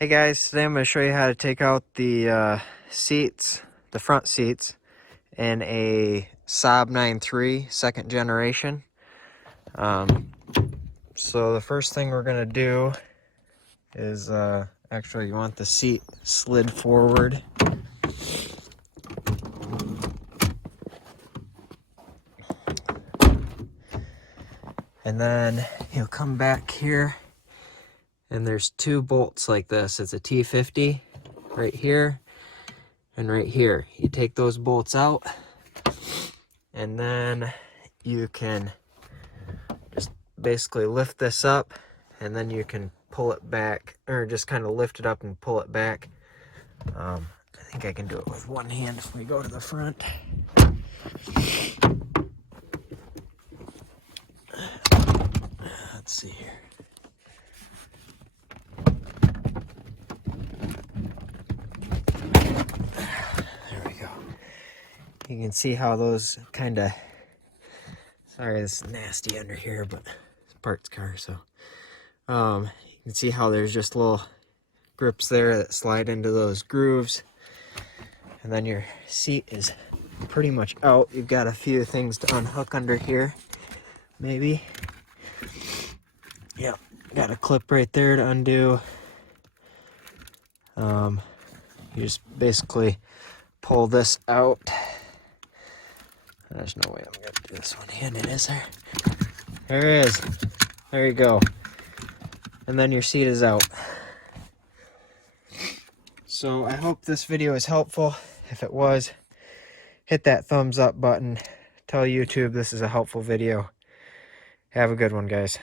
Hey guys, today I'm going to show you how to take out the seats, the front seats, in a Saab 9.3 second generation. So the first thing we're going to do is, actually you want the seat slid forward. And then you'll come back here. And there's two bolts like this. It's a T50 right here and right here. You take those bolts out and then you can just basically lift this up and then you can pull it back, or just kind of lift it up and pull it back. I think I can do it with one hand if we go to the front. Let's see here. You can see how those kind of, sorry it's nasty under here, but it's a parts car, so you can see how there's just little grips there that slide into those grooves, and then your seat is pretty much out. You've got a few things to unhook under here, maybe. Yep, got a clip right there to undo. You just basically pull this out. There's no way I'm gonna do this one-handed, is there? There is. There you go. And then your seat is out. So I hope this video is helpful. If it was, hit that thumbs up button. Tell YouTube this is a helpful video. Have a good one, guys.